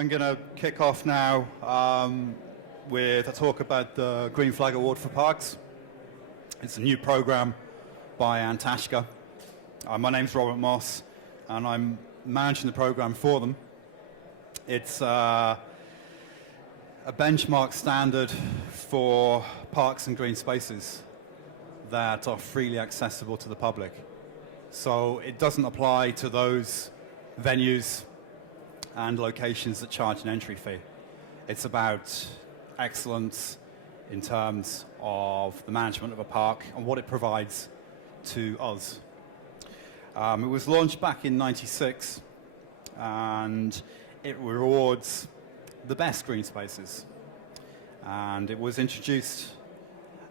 I'm going to kick off now with a talk about the Green Flag Award for Parks. It's a new program by Taisce. My name's Robert Moss, and I'm managing the program for them. It's a benchmark standard for parks and green spaces that are freely accessible to the public. So it doesn't apply to those venues and locations that charge an entry fee. It's about excellence in terms of the management of a park and what it provides to us. It was launched back in '96, and it rewards the best green spaces. And it was introduced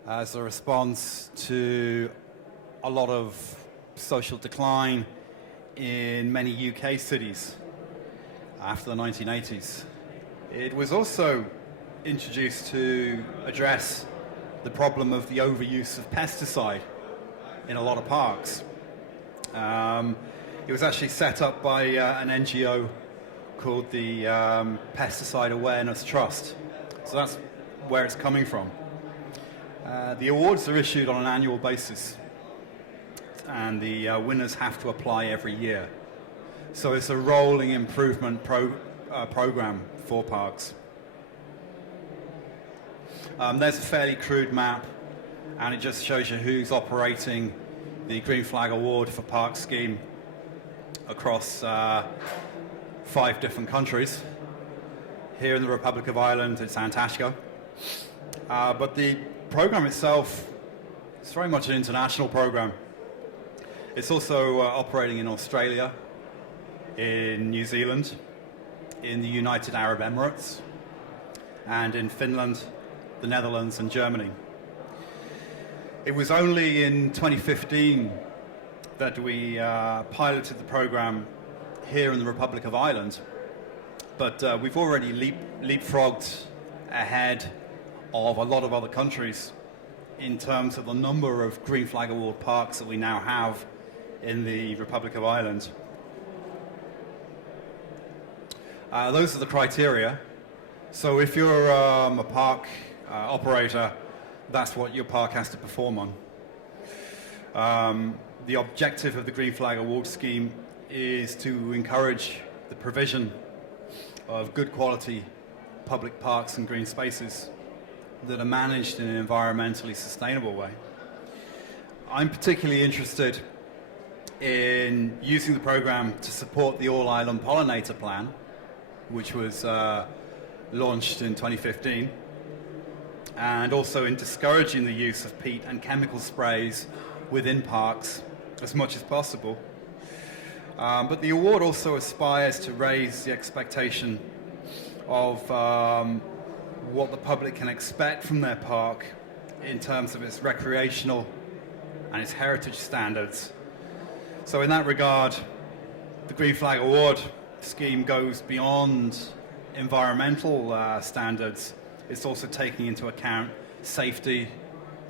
as a response to a lot of social decline in many UK cities after the 1980s. It was also introduced to address the problem of the overuse of pesticide in a lot of parks. It was actually set up by an NGO called the Pesticide Awareness Trust. So that's where it's coming from. The awards are issued on an annual basis, and the winners have to apply every year. So it's a rolling improvement program for parks. There's a fairly crude map, and it just shows you who's operating the Green Flag Award for Parks scheme across 5 different countries. Here in the Republic of Ireland, it's Taisce. But the program itself is very much an international program. It's also operating in Australia, in New Zealand, in the United Arab Emirates, and in Finland, the Netherlands, and Germany. It was only in 2015 that we piloted the program here in the Republic of Ireland, but we've already leapfrogged ahead of a lot of other countries in terms of the number of Green Flag Award parks that we now have in the Republic of Ireland. Those are the criteria. So if you're a park operator, that's what your park has to perform on. The objective of the Green Flag Award scheme is to encourage the provision of good quality public parks and green spaces that are managed in an environmentally sustainable way. I'm particularly interested in using the program to support the All Ireland Pollinator Plan, which was launched in 2015, and also in discouraging the use of peat and chemical sprays within parks as much as possible. But the award also aspires to raise the expectation of what the public can expect from their park in terms of its recreational and its heritage standards. So in that regard, the Green Flag Award scheme goes beyond environmental standards. It's also taking into account safety,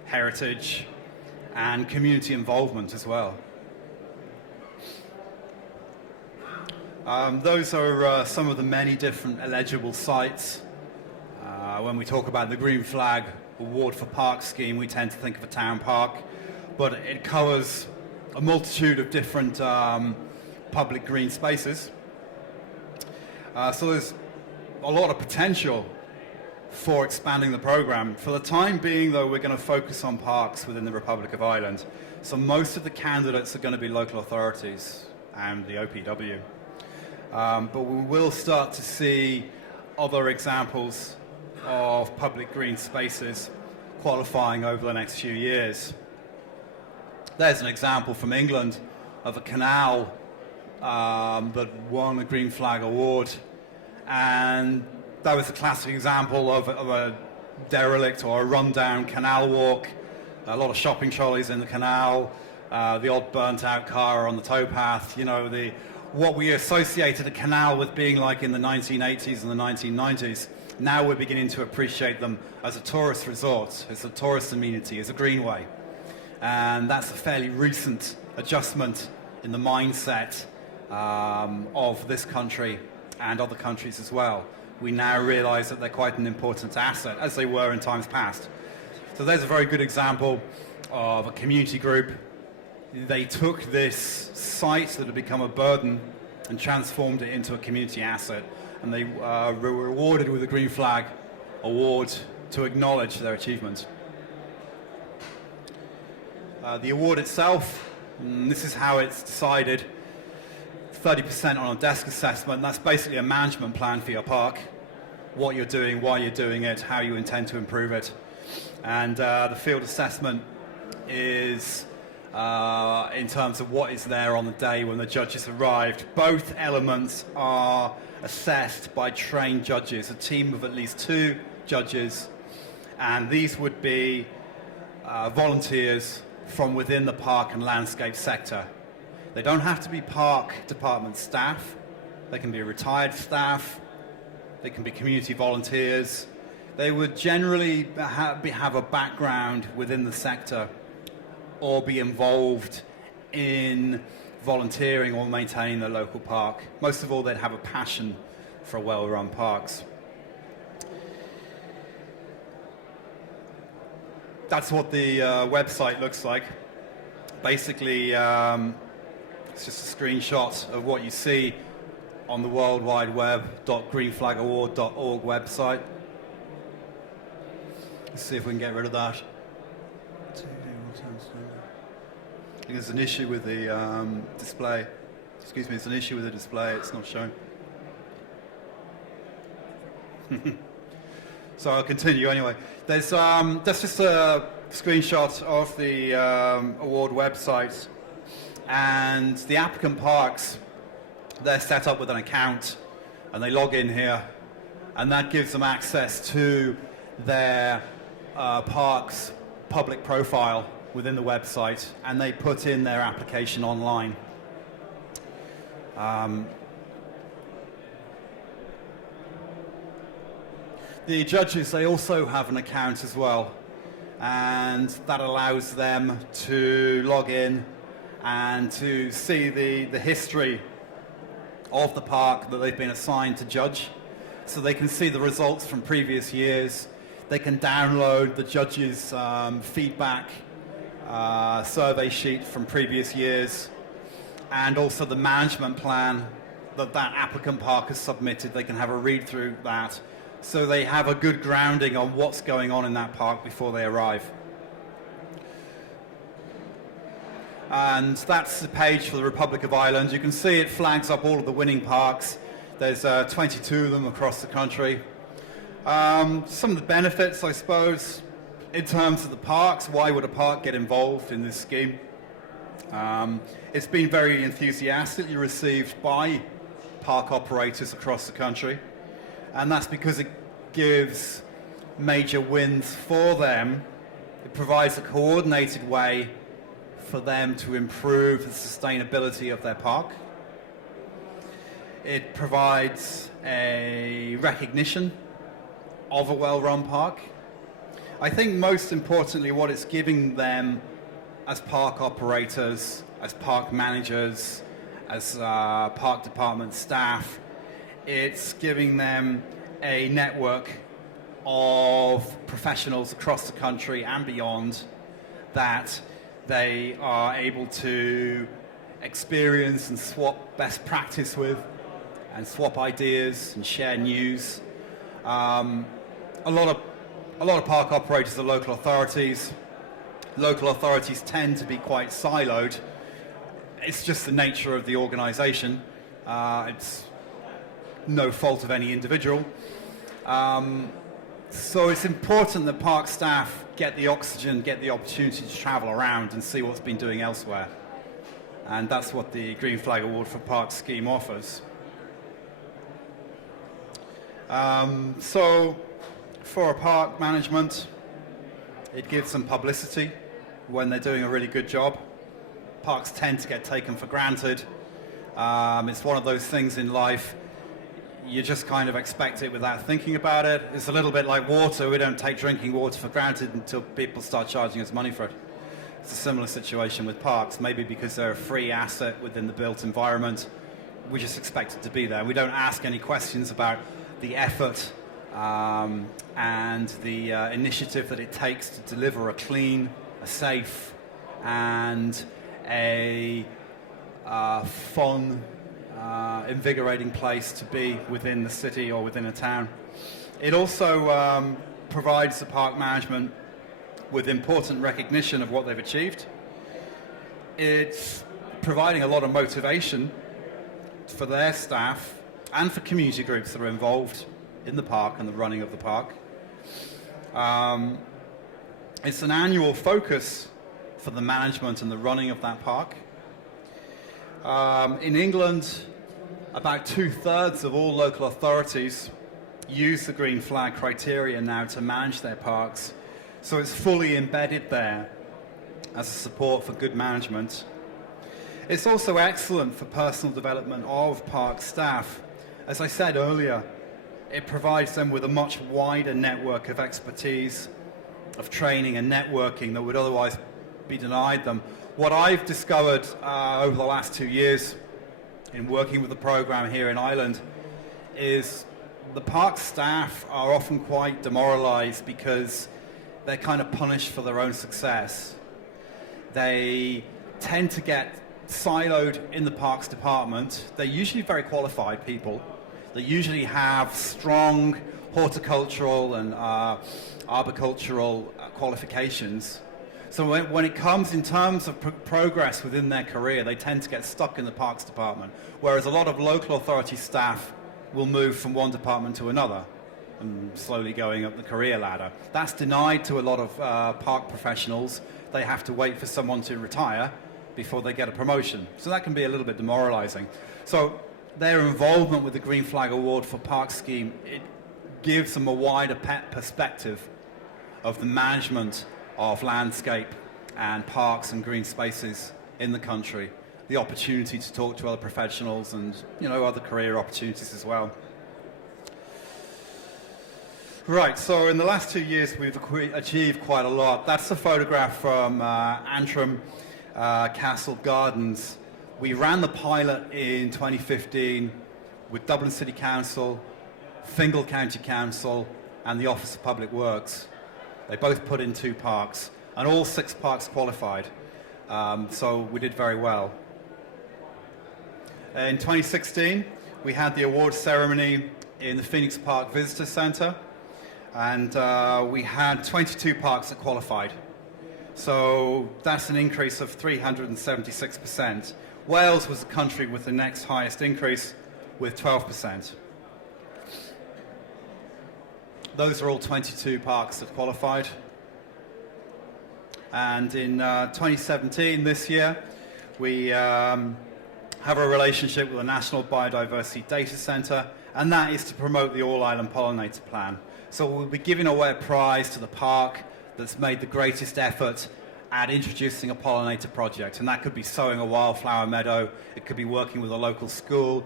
heritage, and community involvement as well. Those are some of the many different eligible sites. When we talk about the Green Flag Award for Parks scheme, we tend to think of a town park, but it covers a multitude of different public green spaces. So there's a lot of potential for expanding the program. For the time being, though, we're going to focus on parks within the Republic of Ireland. So most of the candidates are going to be local authorities and the OPW. But we will start to see other examples of public green spaces qualifying over the next few years. There's an example from England of a canal that won a Green Flag Award, and that was a classic example of a derelict or a rundown canal walk. A lot of shopping trolleys in the canal, the odd burnt-out car on the towpath. You know, what we associated a canal with being like in the 1980s and the 1990s. Now we're beginning to appreciate them as a tourist resort, as a tourist amenity, as a greenway. And that's a fairly recent adjustment in the mindset of this country and other countries as well. We now realize that they're quite an important asset, as they were in times past. So there's a very good example of a community group. They took this site that had become a burden and transformed it into a community asset, and they were rewarded with a Green Flag Award to acknowledge their achievement. The award itself, this is how it's decided. 30% on a desk assessment. That's basically a management plan for your park. What you're doing, why you're doing it, how you intend to improve it. And the field assessment is in terms of what is there on the day when the judges arrived. Both elements are assessed by trained judges, a team of at least 2 judges, and these would be volunteers from within the park and landscape sector. They don't have to be park department staff. They can be retired staff. They can be community volunteers. They would generally have a background within the sector or be involved in volunteering or maintaining the local park. Most of all, they'd have a passion for well-run parks. That's what the website looks like. Basically, it's just a screenshot of what you see on the World Wide Web.greenflagaward.org website. Let's see if we can get rid of that. I think there's an issue with the display. Excuse me, there's an issue with the display. It's not showing. So I'll continue anyway. That's just a screenshot of the award website, and the applicant parks, they're set up with an account and they log in here, and that gives them access to their park's public profile within the website, and they put in their application online. The judges, they also have an account as well, and that allows them to log in and to see the history of the park that they've been assigned to judge. So they can see the results from previous years. They can download the judges' feedback survey sheet from previous years, and also the management plan that applicant park has submitted. They can have a read through that, so they have a good grounding on what's going on in that park before they arrive. And that's the page for the Republic of Ireland. You can see it flags up all of the winning parks. There's 22 of them across the country. Some of the benefits, I suppose, in terms of the parks. Why would a park get involved in this scheme? It's been very enthusiastically received by park operators across the country, and that's because it gives major wins for them. It provides a coordinated way for them to improve the sustainability of their park. It provides a recognition of a well-run park. I think most importantly, what it's giving them as park operators, as park managers, as park department staff, it's giving them a network of professionals across the country and beyond that they are able to experience and swap best practice with, and swap ideas and share news. A lot of park operators are local authorities. Local authorities tend to be quite siloed. It's just the nature of the organisation. It's no fault of any individual. So it's important that park staff get the oxygen, get the opportunity to travel around and see what's been doing elsewhere. And that's what the Green Flag Award for Parks scheme offers. So for a park management, it gives them publicity when they're doing a really good job. Parks tend to get taken for granted. It's one of those things in life, you just kind of expect it without thinking about it. It's a little bit like water. We don't take drinking water for granted until people start charging us money for it. It's a similar situation with parks, maybe because they're a free asset within the built environment. we just expect it to be there. We don't ask any questions about the effort and the initiative that it takes to deliver a clean, a safe, and a fun, invigorating place to be within the city or within a town. It also provides the park management with important recognition of what they've achieved. It's providing a lot of motivation for their staff and for community groups that are involved in the park and the running of the park. It's an annual focus for the management and the running of that park. In England, about 2/3 of all local authorities use the green flag criteria now to manage their parks, so it's fully embedded there as a support for good management. It's also excellent for personal development of park staff. As I said earlier, it provides them with a much wider network of expertise, of training and networking that would otherwise be denied them. What I've discovered over the last 2 years in working with the program here in Ireland is the park staff are often quite demoralized because they're kind of punished for their own success. They tend to get siloed in the parks department. They're usually very qualified people. They usually have strong horticultural and arboricultural qualifications. So when it comes in terms of progress within their career, they tend to get stuck in the parks department, whereas a lot of local authority staff will move from one department to another and slowly going up the career ladder. That's denied to a lot of park professionals. They have to wait for someone to retire before they get a promotion. So that can be a little bit demoralizing. So their involvement with the Green Flag Award for Park Scheme, it gives them a wider perspective of the management of landscape and parks and green spaces in the country, the opportunity to talk to other professionals and other career opportunities as well. Right, so in the last 2 years we've achieved quite a lot. That's a photograph from Antrim Castle Gardens. We ran the pilot in 2015 with Dublin City Council, Fingal County Council and the Office of Public Works. They both put in 2 parks, and all 6 parks qualified, so we did very well. In 2016, we had the award ceremony in the Phoenix Park Visitor Centre, and we had 22 parks that qualified. So that's an increase of 376%. Wales was the country with the next highest increase, with 12%. Those are all 22 parks that qualified. And in 2017, this year, we have a relationship with the National Biodiversity Data Centre, and that is to promote the All-Island Pollinator Plan. So we'll be giving away a prize to the park that's made the greatest effort at introducing a pollinator project, and that could be sowing a wildflower meadow, it could be working with a local school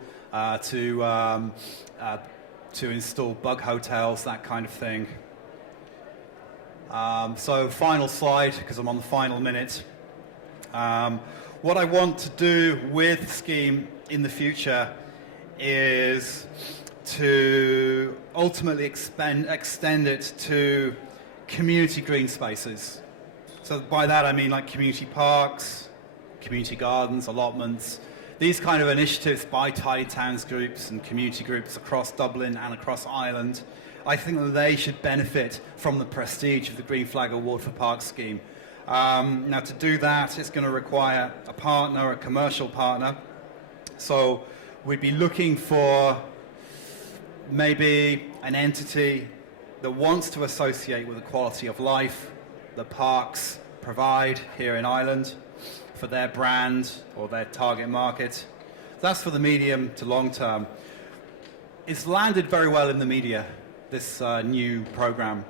to install bug hotels, that kind of thing. So final slide, because I'm on the final minute. What I want to do with the scheme in the future is to ultimately extend it to community green spaces. So by that I mean like community parks, community gardens, allotments, these kind of initiatives by tidy towns groups and community groups across Dublin and across Ireland. I think that they should benefit from the prestige of the Green Flag Award for Park Scheme. Now to do that, it's going to require a partner, a commercial partner. So we'd be looking for maybe an entity that wants to associate with the quality of life the parks provide here in Ireland for their brand or their target market. That's for the medium to long term. It's landed very well in the media, this new program.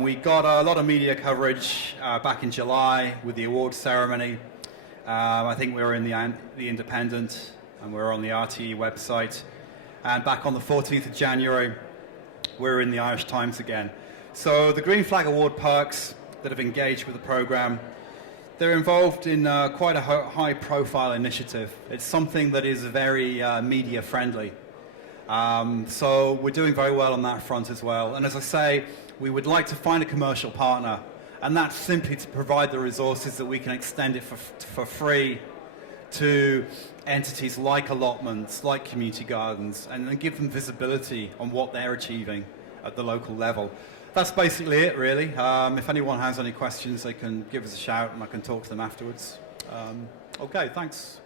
We got a lot of media coverage back in July with the award ceremony. I think we were in the Independent and we were on the RTE website. And back on the 14th of January, we were in the Irish Times again. So the Green Flag Award parks that have engaged with the program, they're involved in quite a high-profile initiative. It's something that is very media-friendly. So we're doing very well on that front as well. And as I say, we would like to find a commercial partner, and that's simply to provide the resources that we can extend it for free to entities like allotments, like community gardens, and then give them visibility on what they're achieving at the local level. That's basically it, really. If anyone has any questions, they can give us a shout and I can talk to them afterwards. Okay, thanks.